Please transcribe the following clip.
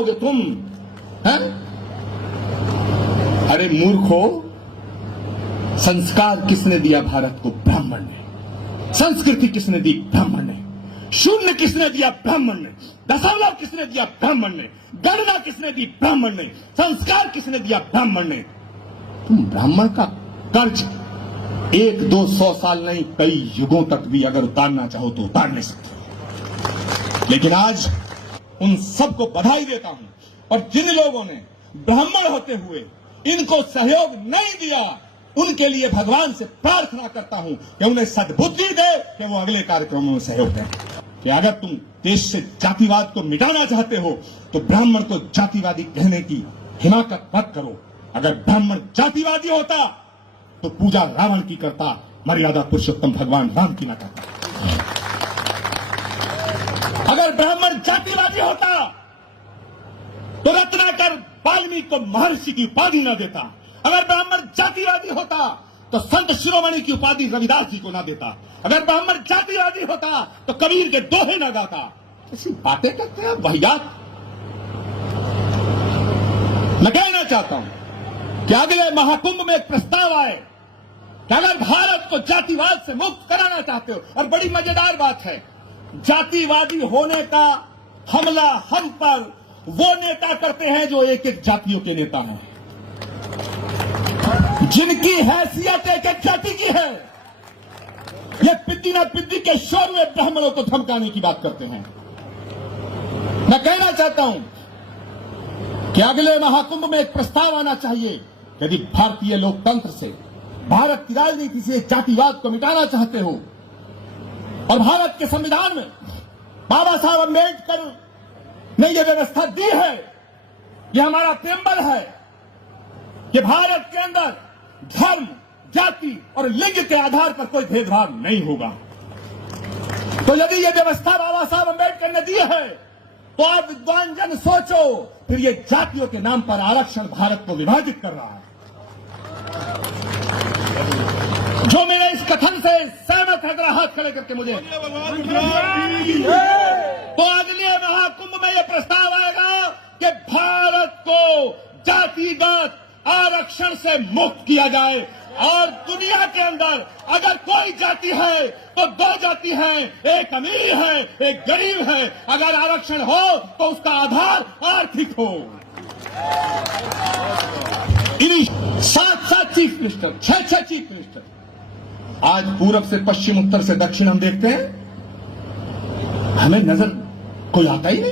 पाओगे तुम? हैं? अरे मूर्खो, संस्कार किसने दिया भारत को? ब्राह्मण ने। संस्कृति किसने दी? ब्राह्मण ने। शून्य किसने दिया? ब्राह्मण ने। दशमलव किसने दिया? ब्राह्मण ने। गणना किसने दी? ब्राह्मण ने। संस्कार किसने दिया? ब्राह्मण ने। तुम ब्राह्मण का कर्ज 1, 2, 100 साल नहीं, कई युगों तक भी अगर उतारना चाहो तो उतार नहीं सकते। लेकिन आज उन सबको बधाई देता हूं, और जिन लोगों ने ब्राह्मण होते हुए इनको सहयोग नहीं दिया, उनके लिए भगवान से प्रार्थना करता हूं कि उन्हें सद्बुद्धि दे कि वो अगले कार्यक्रमों में सहयोग दें। कि अगर तुम देश से जातिवाद को मिटाना चाहते हो तो ब्राह्मण को जातिवादी कहने की हिमाकत मत करो। अगर ब्राह्मण जातिवादी होता तो पूजा रावण की करता, मर्यादा पुरुषोत्तम भगवान राम की न करता। अगर ब्राह्मण जातिवादी होता तो रत्नाकर वाल्मीकि को महर्षि की उपाधि न देता। अगर ब्राह्मण जातिवादी होता तो संत शिरोमणि की उपाधि रविदास जी को ना देता। अगर ब्राह्मण जातिवादी होता तो कबीर के दोहे न गाता। ऐसी बातें करते हैं वाहियात। मैं कहना चाहता हूं कि अगले महाकुंभ में एक प्रस्ताव आए कि अगर भारत को जातिवाद से मुक्त कराना चाहते हो, और बड़ी मजेदार बात है, जातिवादी होने का हमला हम पर वो नेता करते हैं जो एक एक जातियों के नेता हैं, जिनकी हैसियत एक एक जाति की है। ये पिद्दी ना पिद्दी के शोर में ब्राह्मणों को धमकाने की बात करते हैं। मैं कहना चाहता हूं कि अगले महाकुंभ में एक प्रस्ताव आना चाहिए, यदि भारतीय लोकतंत्र से, भारत की राजनीति से जातिवाद को मिटाना चाहते हो, और भारत के संविधान में बाबा साहब अम्बेडकर ने यह व्यवस्था दी है, यह हमारा प्रेम्बल है कि भारत के अंदर धर्म, जाति और लिंग के आधार पर कोई भेदभाव नहीं होगा। तो यदि यह व्यवस्था बाबा साहब अम्बेडकर ने दी है तो आप विद्वान जन सोचो, फिर ये जातियों के नाम पर आरक्षण भारत को विभाजित कर रहा है। जो मेरे इस कथन से सहमत है, जरा हाथ खड़े करके मुझे। तो अगले महाकुंभ में यह प्रस्ताव आएगा कि भारत को जातिगत आरक्षण से मुक्त किया जाए, और दुनिया के अंदर अगर कोई जाति है तो 2 जाति है, एक अमीर है, एक गरीब है। अगर आरक्षण हो तो उसका आधार आर्थिक हो। इन्हीं 7 चीफ मिनिस्टर, 6 चीफ मिनिस्टर, आज पूरब से पश्चिम, उत्तर से दक्षिण हम देखते हैं, हमें नजर कोई आता ही नहीं।